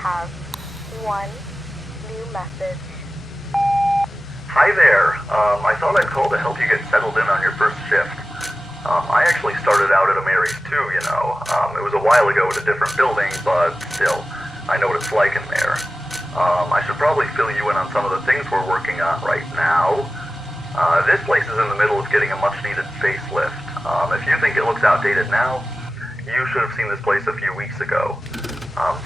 have one new message. Hi there. I thought I'd call to help you get settled in on your first shift. I actually started out at a Mary's too, you know. It was a while ago at a different building, but still, I know what it's like in there. I should probably fill you in on some of the things we're working on right now. This place is in the middle of getting a much-needed facelift. If you think it looks outdated now, you should have seen this place a few weeks ago.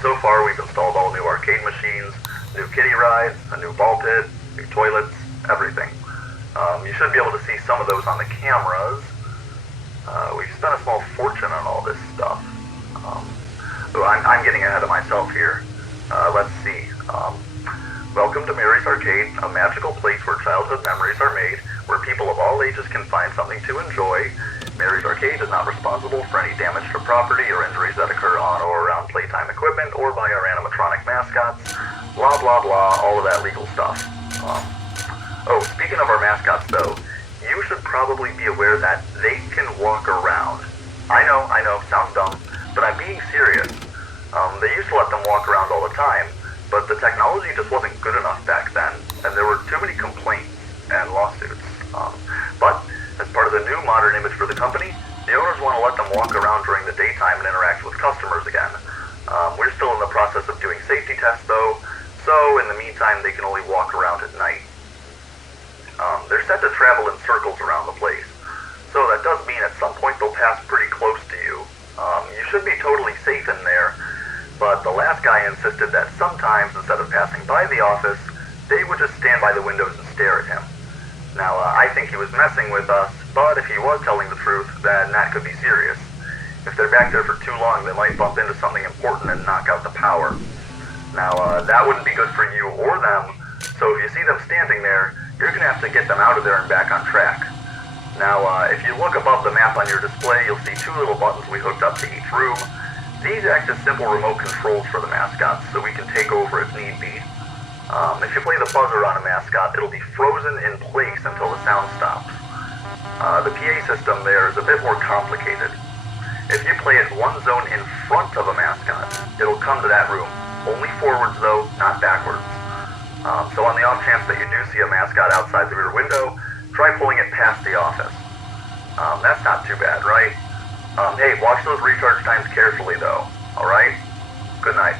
So far, we've installed all new arcade machines, new kiddie rides, a new ball pit, new toilets, everything. You should be able to see some of those on the cameras. We've spent a small fortune on all this stuff. I'm getting ahead of myself here. Let's see. Welcome to Mary's Arcade, a magical place where childhood memories are made, where people of all ages can find something to enjoy. Mary's Arcade is not responsible for any damage to property or injuries that occur on or around playtime equipment or by our animatronic mascots. Blah, blah, blah, all of that legal stuff. Speaking of our mascots though, you should probably be aware that they can walk around. I know, sounds dumb, but I'm being serious. They used to let them walk around all the time, but the technology just wasn't good enough back then, and there were too many complaints and lawsuits. But as part of the new modern image for the company, the owners want to let them walk around during the daytime and interact with customers again. We're still in the process of doing safety tests though, so in the meantime they can only walk around at night. They're set to travel in circles around the place, so that does mean at some point they'll pass pretty close to you. You should be totally safe in there, but the last guy insisted that sometimes, instead of passing by the office, they would just stand by the windows and stare at him. Now, I think he was messing with us, but if he was telling the truth, then that could be serious. If they're back there for too long, they might bump into something important and knock out the power. Now, that wouldn't be good for you or them, so if you see them standing there, you're gonna have to get them out of there and back on track. Now, if you look above the map on your display, you'll see two little buttons we hooked up to each room. These act as simple remote controls for the mascots, so we can take over if need be. If you play the buzzer on a mascot, it'll be frozen in place until the sound stops. The PA system there is a bit more complicated. If you play it one zone in front of a mascot, it'll come to that room. Only forwards though, not backwards. So on the off chance that you do see a mascot outside the rear window, try pulling it past the office. That's not too bad, right? Hey, watch those recharge times carefully though, alright? Good night.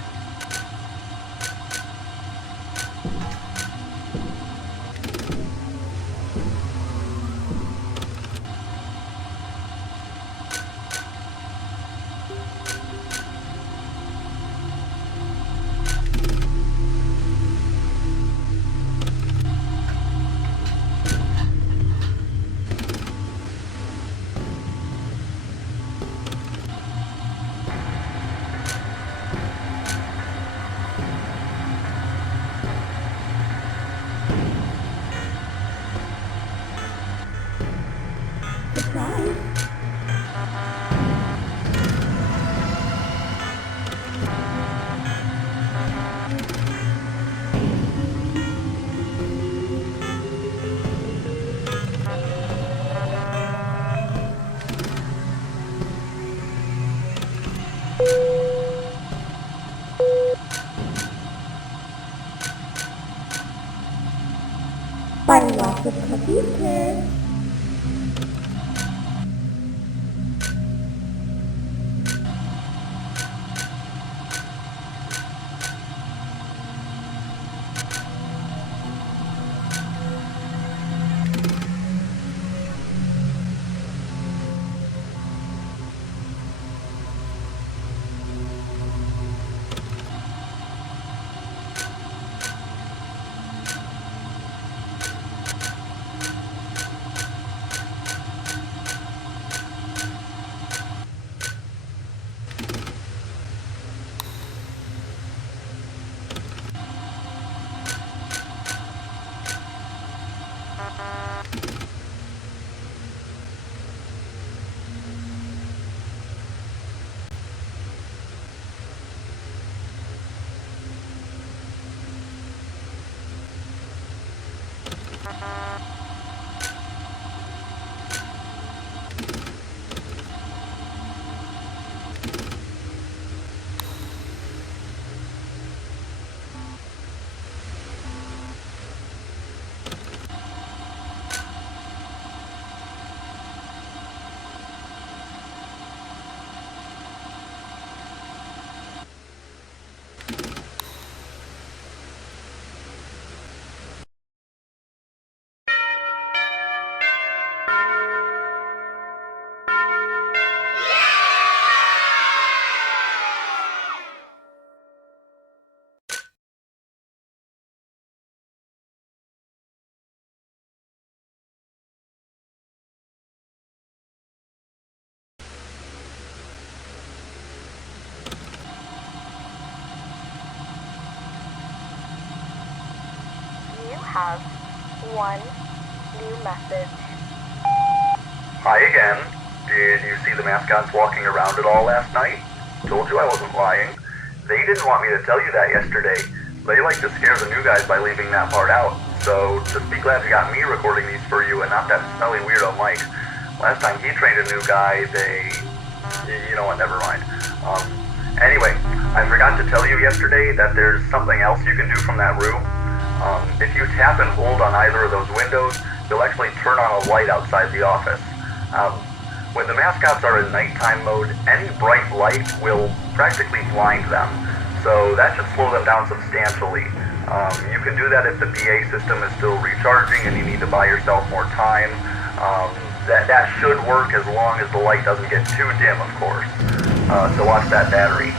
have one new message. Hi again. Did you see the mascots walking around at all last night? Told you I wasn't lying. They didn't want me to tell you that yesterday. They like to scare the new guys by leaving that part out. So just be glad you got me recording these for you and not that smelly weirdo Mike. Last time he trained a new guy, you know what, never mind. Anyway, I forgot to tell you yesterday that there's something else you can do from that room. If you tap and hold on either of those windows, you'll actually turn on a light outside the office. When the mascots are in nighttime mode, any bright light will practically blind them, so that should slow them down substantially. You can do that if the PA system is still recharging and you need to buy yourself more time. That should work as long as the light doesn't get too dim, of course. So watch that battery.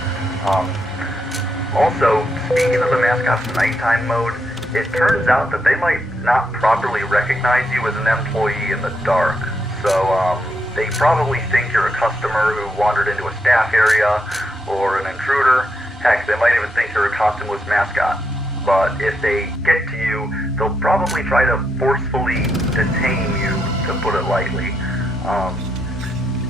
Also, speaking of the mascot's nighttime mode, it turns out that they might not properly recognize you as an employee in the dark. So, they probably think you're a customer who wandered into a staff area or an intruder. Heck, they might even think you're a costumeless mascot. But if they get to you, they'll probably try to forcefully detain you, to put it lightly.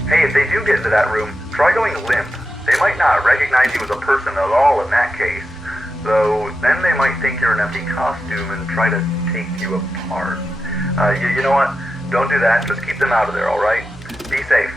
Hey, if they do get into that room, try going limp. They might not recognize you as a person at all in that case. Though, then they might think you're an empty costume and try to take you apart. You know what? Don't do that. Just keep them out of there, alright? Be safe.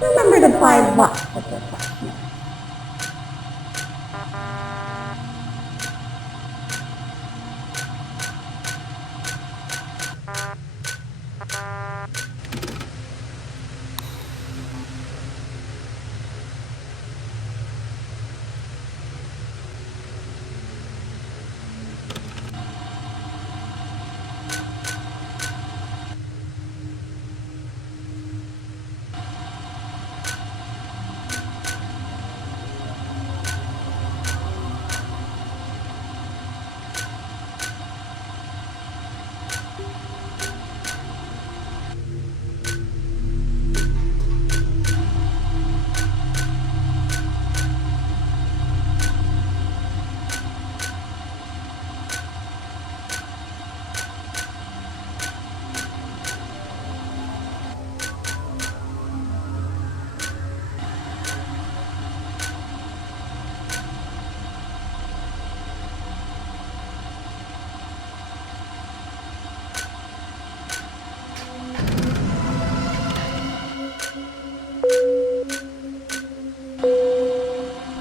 Remember to buy lots of refreshments.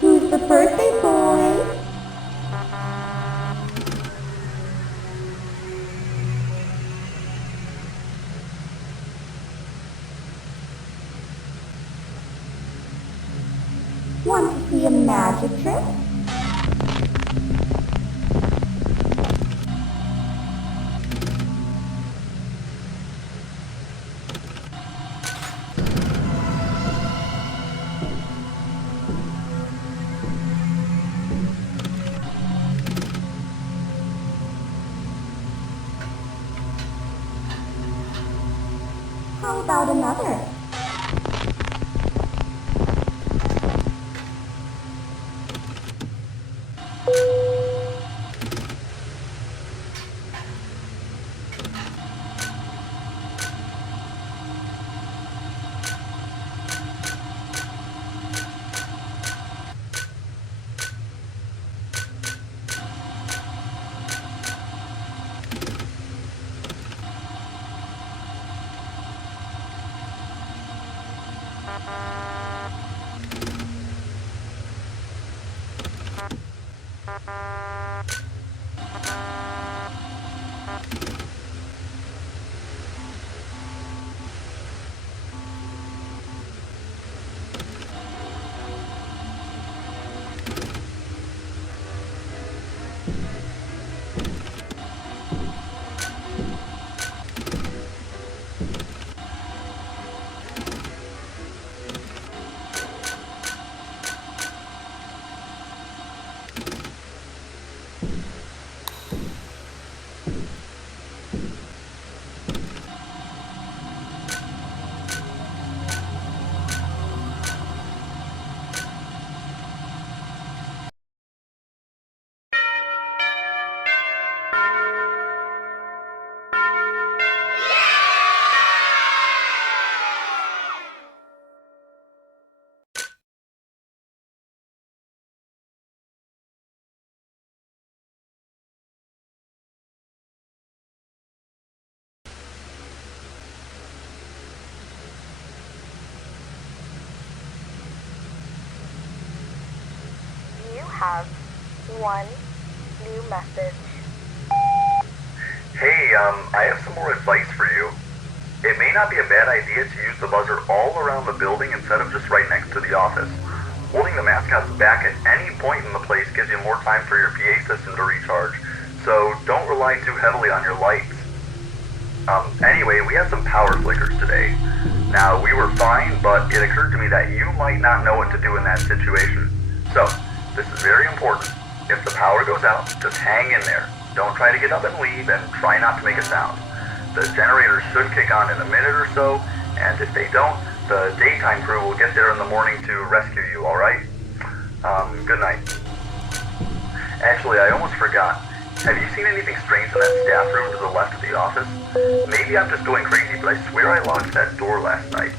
Who's the birthday boy? Want to see a magic trick? How about another? have one new message. Hey, I have some more advice for you. It may not be a bad idea to use the buzzer all around the building instead of just right next to the office. Holding the mascots back at any point in the place gives you more time for your PA system to recharge, so don't rely too heavily on your lights. Anyway, we had some power flickers today. Now, we were fine, but it occurred to me that you might not know what to do in that situation. So, this is very important. If the power goes out, just hang in there. Don't try to get up and leave, and try not to make a sound. The generators should kick on in a minute or so, and if they don't, the daytime crew will get there in the morning to rescue you, alright? Good night. Actually, I almost forgot. Have you seen anything strange in that staff room to the left of the office? Maybe I'm just going crazy, but I swear I locked that door last night.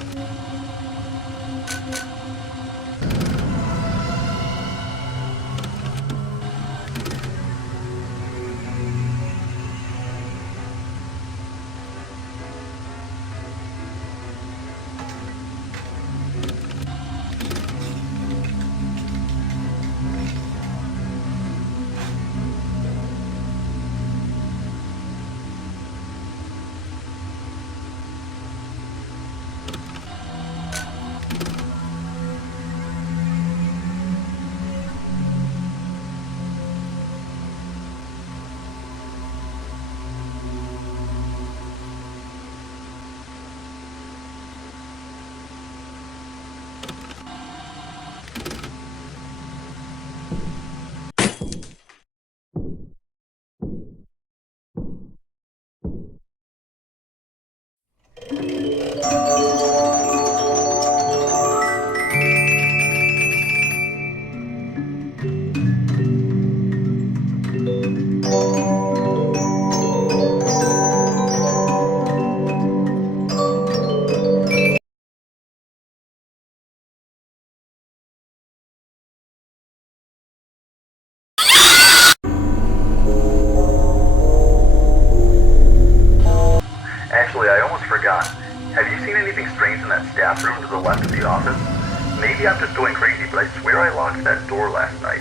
Actually, I almost forgot. Have you seen anything strange in that staff room to the left of the office? Maybe I'm just going crazy, but I swear I locked that door last night.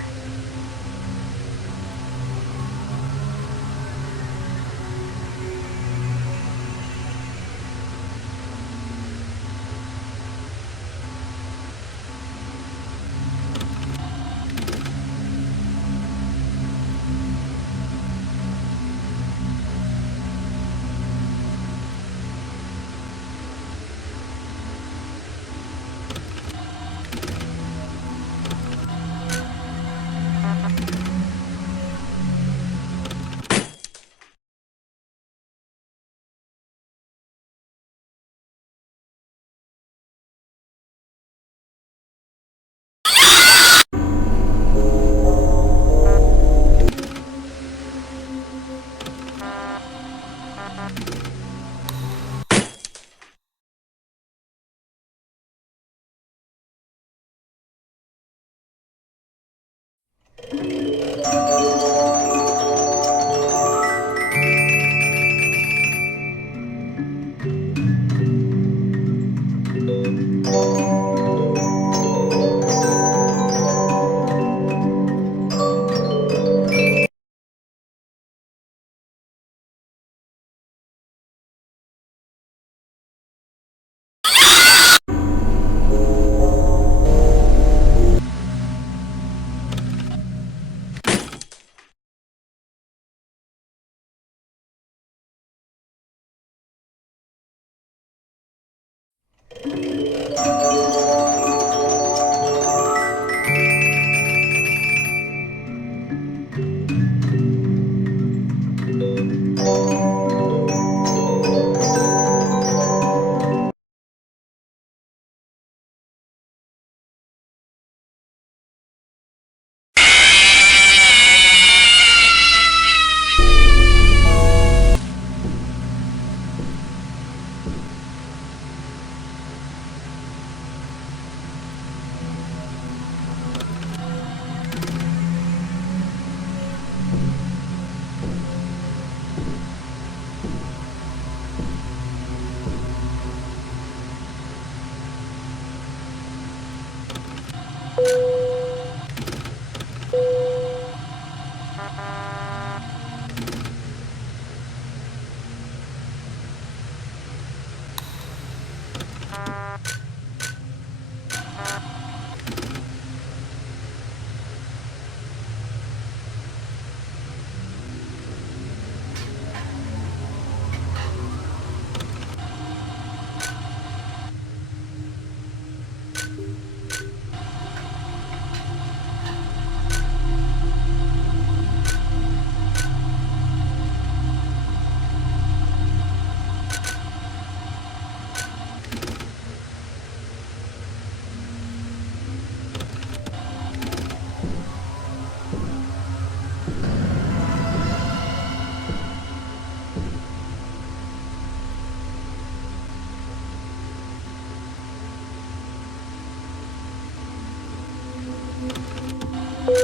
Remember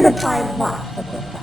to apply lots of refreshment.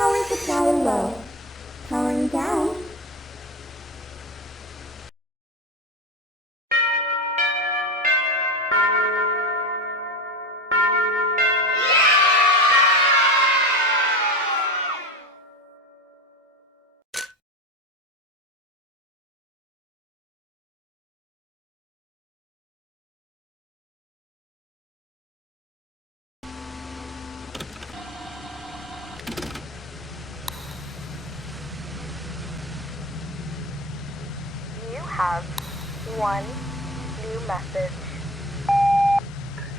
Power supply low. Powering down. You have one new message.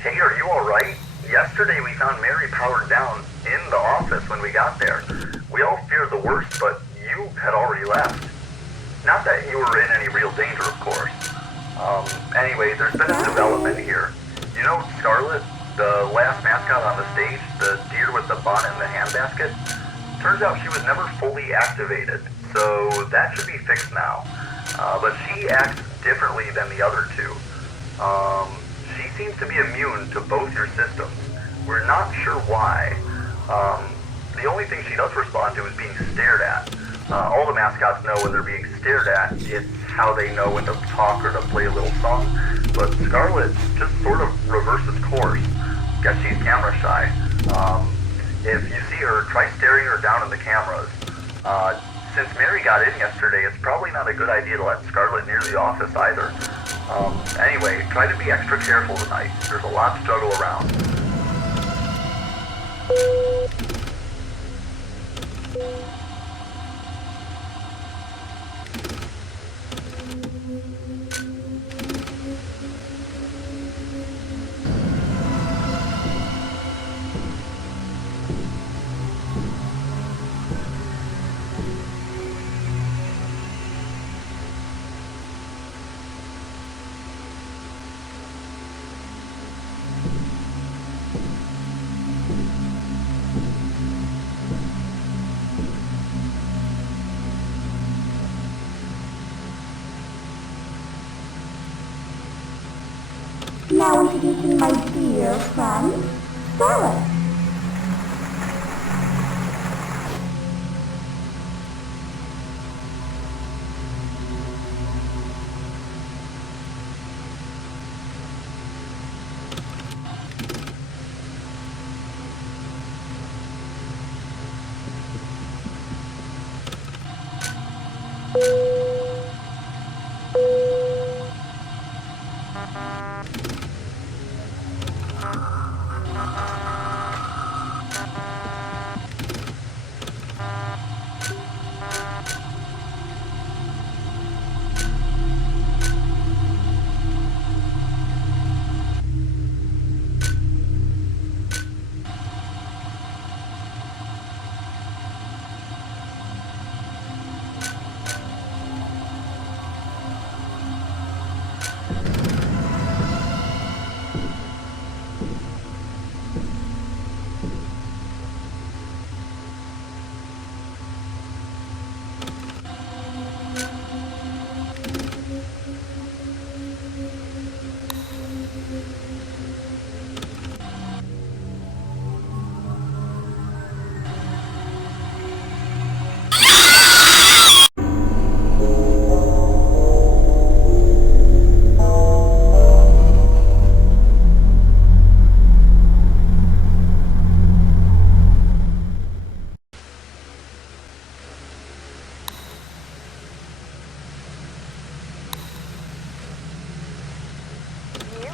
Hey, are you alright? Yesterday we found Mary powered down in the office when we got there. We all feared the worst, but you had already left. Not that you were in any real danger, of course. Anyway, there's been a development here. You know Scarlet, the last mascot on the stage, the deer with the bun and the handbasket? Turns out she was never fully activated, so that should be fixed now. But she acts differently than the other two. She seems to be immune to both your systems. We're not sure why. The only thing she does respond to is being stared at. All the mascots know when they're being stared at. It's how they know when to talk or to play a little song. But Scarlet just sort of reverses course. Guess she's camera shy. If you see her, try staring her down in the cameras. Since Mary got in yesterday, it's probably not a good idea to let Scarlet near the office either. Anyway, try to be extra careful tonight. There's a lot to juggle around. Now introducing my dear friend, Scarlet. You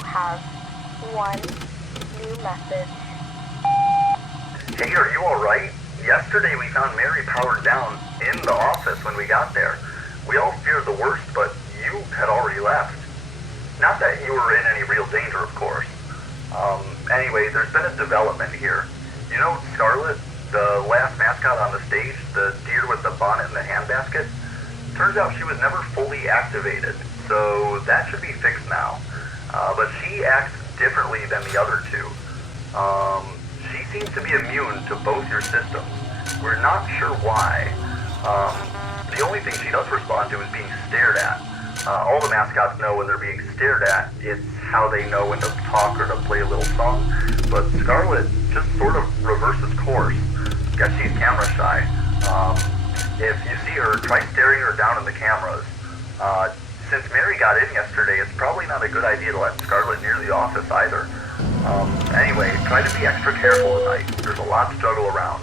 have one new message. Hey, are you alright? Yesterday we found Mary powered down in the office when we got there. We all feared the worst, but you had already left. Not that you were in any real danger, of course. Anyway, there's been a development here. You know Scarlet, the last mascot on the stage, the deer with the bonnet and the handbasket? Turns out she was never fully activated, so that should be fixed now. But she acts differently than the other two. She seems to be immune to both your systems. We're not sure why. The only thing she does respond to is being stared at. All the mascots know when they're being stared at. It's how they know when to talk or to play a little song. But Scarlet just sort of reverses course. Guess she's camera shy. If you see her, try staring her down in the cameras. Since Mary got in yesterday, it's probably not a good idea to let Scarlet near the office either. Anyway, try to be extra careful tonight. There's a lot to juggle around.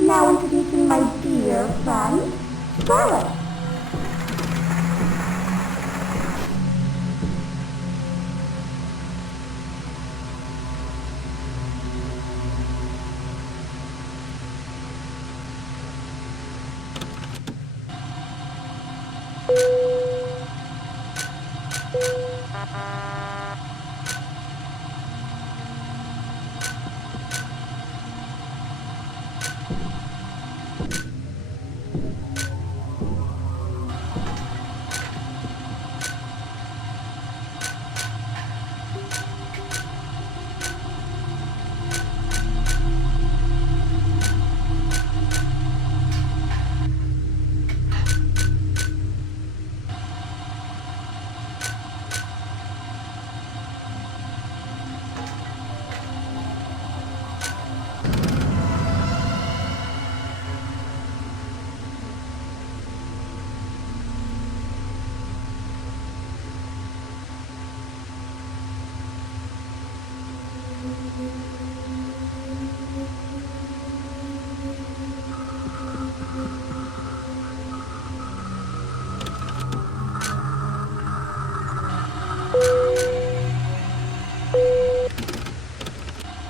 Now introducing my dear friend, Scarlet.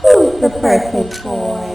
Who's the perfect boy?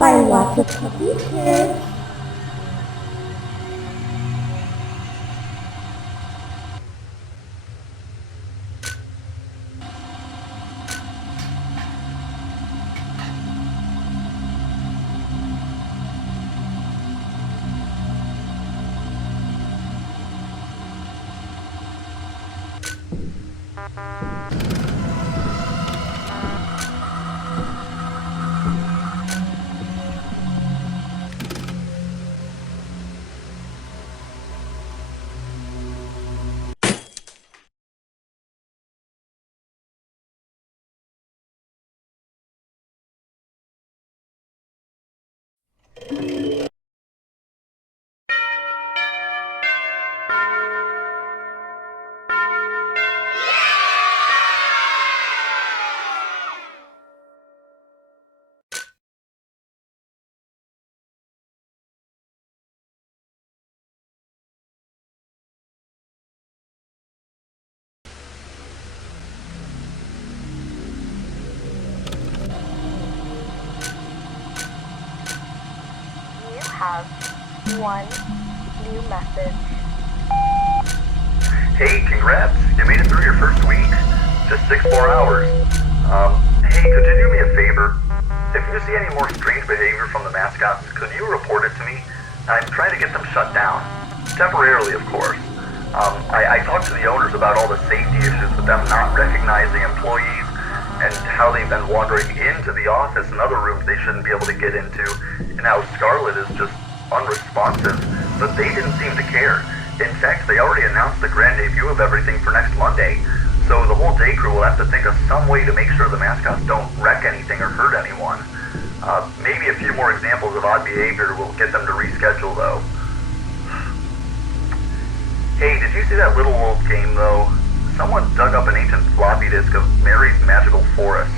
Buy lots of cookies, kids. You have one new message. Hey, congrats. You made it through your first week. Just 4 hours. Hey, could you do me a favor? If you see any more strange behavior from the mascots, could you report it to me? I'm trying to get them shut down. Temporarily, of course. I talked to the owners about all the safety issues with them not recognizing employees and how they've been wandering into the office and other rooms they shouldn't be able to get into, and how Scarlet is just unresponsive, but they didn't seem to care. In fact, they already announced the grand debut of everything for next Monday, so the whole day crew will have to think of some way to make sure the mascots don't wreck anything or hurt anyone. Maybe a few more examples of odd behavior will get them to reschedule, though. Hey, did you see that Little Wolf game, though? Someone dug up an ancient floppy disk of Mary's Magical Forest.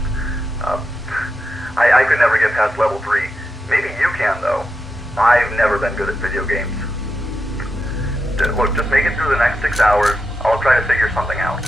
I could never get past level 3. Maybe you can, though. I've never been good at video games. Look, just make it through the next 6 hours. I'll try to figure something out.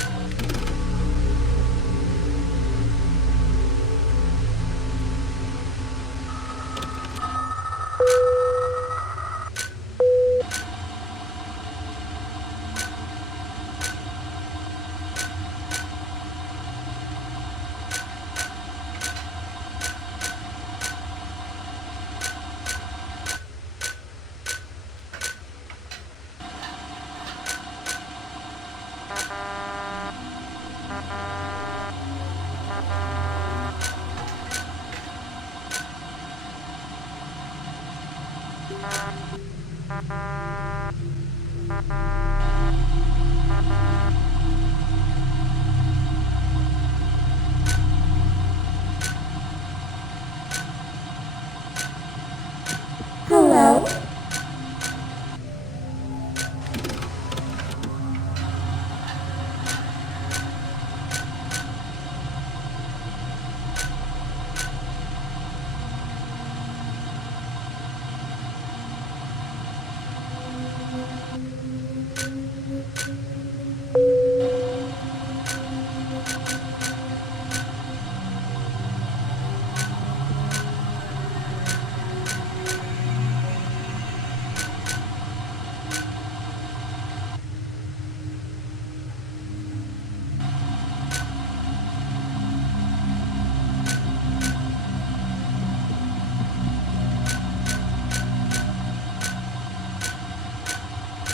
Hello?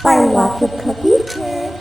Buy lots of cookies, kids.